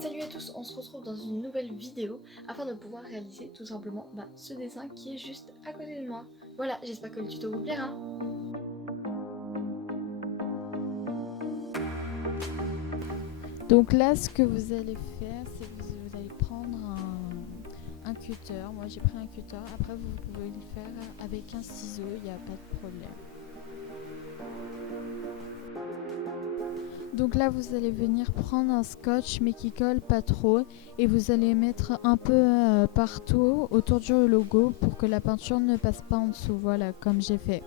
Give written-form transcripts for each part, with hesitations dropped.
Salut à tous, on se retrouve dans une nouvelle vidéo afin de pouvoir réaliser tout simplement ce dessin qui est juste à côté de moi. Voilà, j'espère que le tuto vous plaira. Donc là, ce que vous allez faire, c'est que vous allez prendre un cutter. Moi, j'ai pris un cutter. Après, vous pouvez le faire avec un ciseau, il n'y a pas de problème. Donc là, vous allez venir prendre un scotch, mais qui colle pas trop. Et vous allez mettre un peu partout autour du logo pour que la peinture ne passe pas en dessous. Voilà, comme j'ai fait.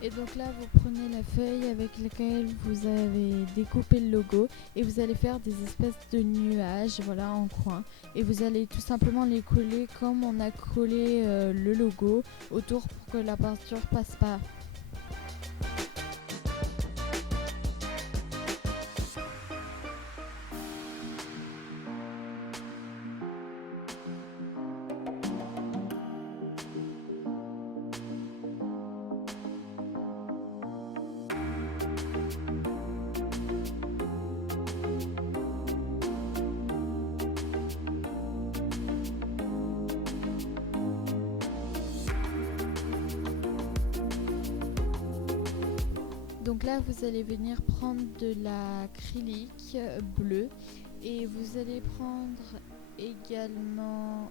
Et donc là, vous prenez la feuille avec laquelle vous avez découpé le logo et vous allez faire des espèces de nuages, voilà, en coin. Et vous allez tout simplement les coller comme on a collé le logo autour pour que la peinture passe pas. Donc là, vous allez venir prendre de l'acrylique bleu et vous allez prendre également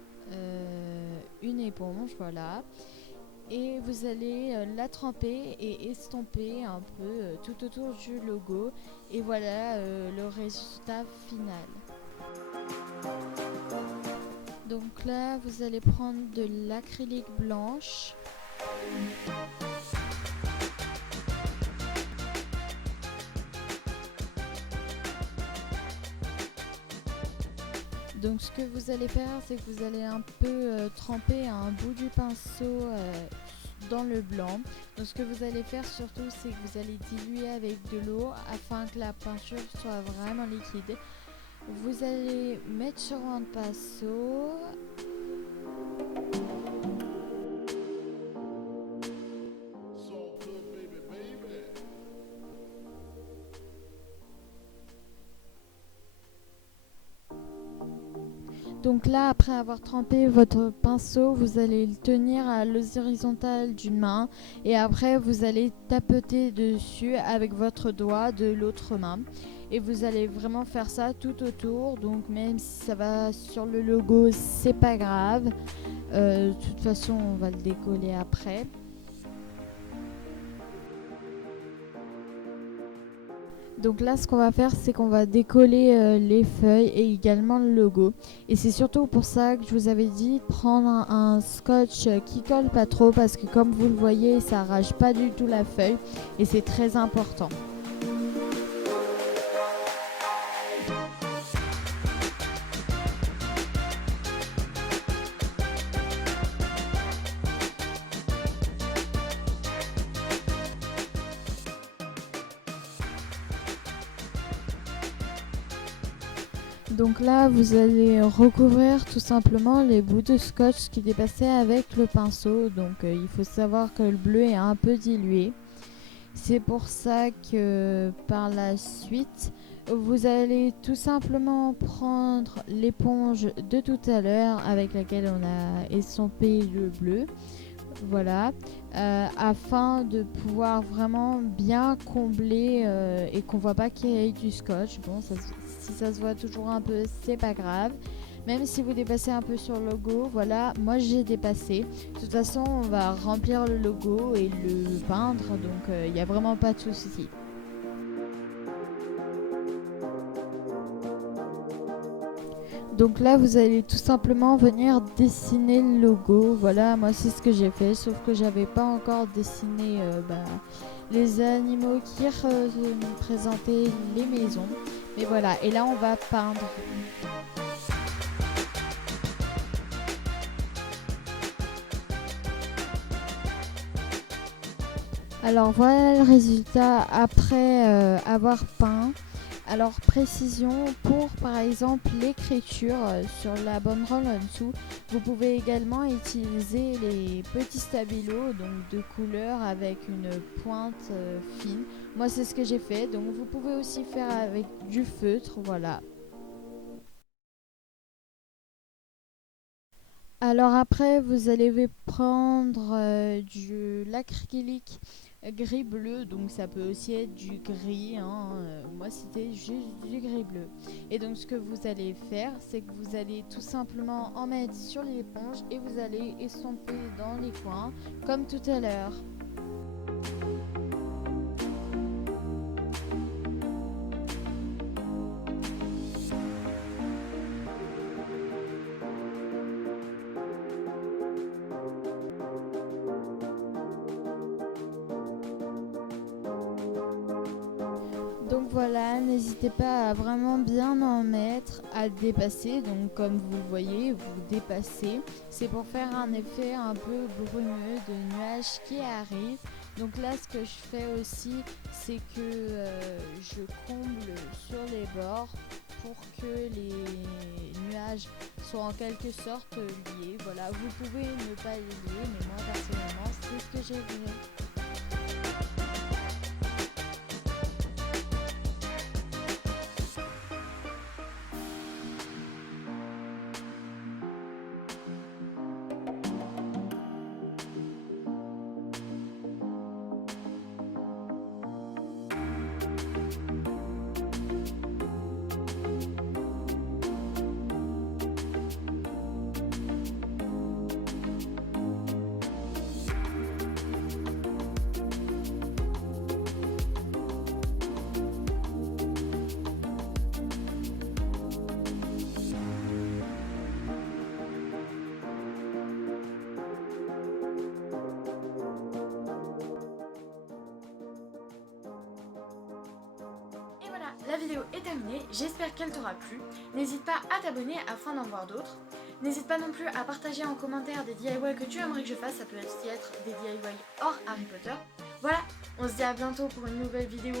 une éponge, voilà. Et vous allez la tremper et estomper un peu tout autour du logo. Et voilà le résultat final. Donc là, vous allez prendre de l'acrylique blanche. Donc ce que vous allez faire, c'est que vous allez un peu tremper un bout du pinceau dans le blanc. Donc ce que vous allez faire surtout, c'est que vous allez diluer avec de l'eau afin que la peinture soit vraiment liquide. Vous allez mettre sur un pinceau. Donc là, après avoir trempé votre pinceau, vous allez le tenir à l'horizontale d'une main et après vous allez tapoter dessus avec votre doigt de l'autre main. Et vous allez vraiment faire ça tout autour, donc même si ça va sur le logo, c'est pas grave. De toute façon, on va le décoller après. Donc là, ce qu'on va faire, c'est qu'on va décoller les feuilles et également le logo. Et c'est surtout pour ça que je vous avais dit de prendre un scotch qui colle pas trop parce que comme vous le voyez, ça arrache pas du tout la feuille et c'est très important. Donc là, vous allez recouvrir tout simplement les bouts de scotch qui dépassaient avec le pinceau. Donc il faut savoir que le bleu est un peu dilué. C'est pour ça que par la suite, vous allez tout simplement prendre l'éponge de tout à l'heure avec laquelle on a estompé le bleu. Voilà, afin de pouvoir vraiment bien combler et qu'on voit pas qu'il y ait du scotch. Bon, si ça se voit toujours un peu, c'est pas grave. Même si vous dépassez un peu sur le logo, voilà, moi j'ai dépassé. De toute façon, on va remplir le logo et le peindre, donc il n'y a vraiment pas de souci. Donc là, vous allez tout simplement venir dessiner le logo. Voilà, moi c'est ce que j'ai fait, sauf que j'avais pas encore dessiné les animaux qui représentaient les maisons. Mais voilà, et là on va peindre. Alors voilà le résultat après avoir peint. Alors précision pour par exemple l'écriture sur la banderole en dessous, vous pouvez également utiliser les petits stabilos donc de couleur avec une pointe fine. Moi c'est ce que j'ai fait, donc vous pouvez aussi faire avec du feutre, voilà. Alors après, vous allez prendre de l'acrylique gris-bleu, donc ça peut aussi être du gris, hein, moi c'était juste du gris-bleu. Et donc ce que vous allez faire, c'est que vous allez tout simplement en mettre sur l'éponge et vous allez estomper dans les coins, comme tout à l'heure. Donc voilà, n'hésitez pas à vraiment bien en mettre, à dépasser. Donc comme vous le voyez, vous dépassez. C'est pour faire un effet un peu brumeux de nuages qui arrivent. Donc là, ce que je fais aussi, c'est que je comble sur les bords pour que les nuages soient en quelque sorte liés. Voilà, vous pouvez ne pas les lier, mais moi personnellement, c'est ce que j'ai fait. Et voilà, la vidéo est terminée, j'espère qu'elle t'aura plu. N'hésite pas à t'abonner afin d'en voir d'autres. N'hésite pas non plus à partager en commentaire des DIY que tu aimerais que je fasse, ça peut aussi être des DIY hors Harry Potter. Voilà, on se dit à bientôt pour une nouvelle vidéo.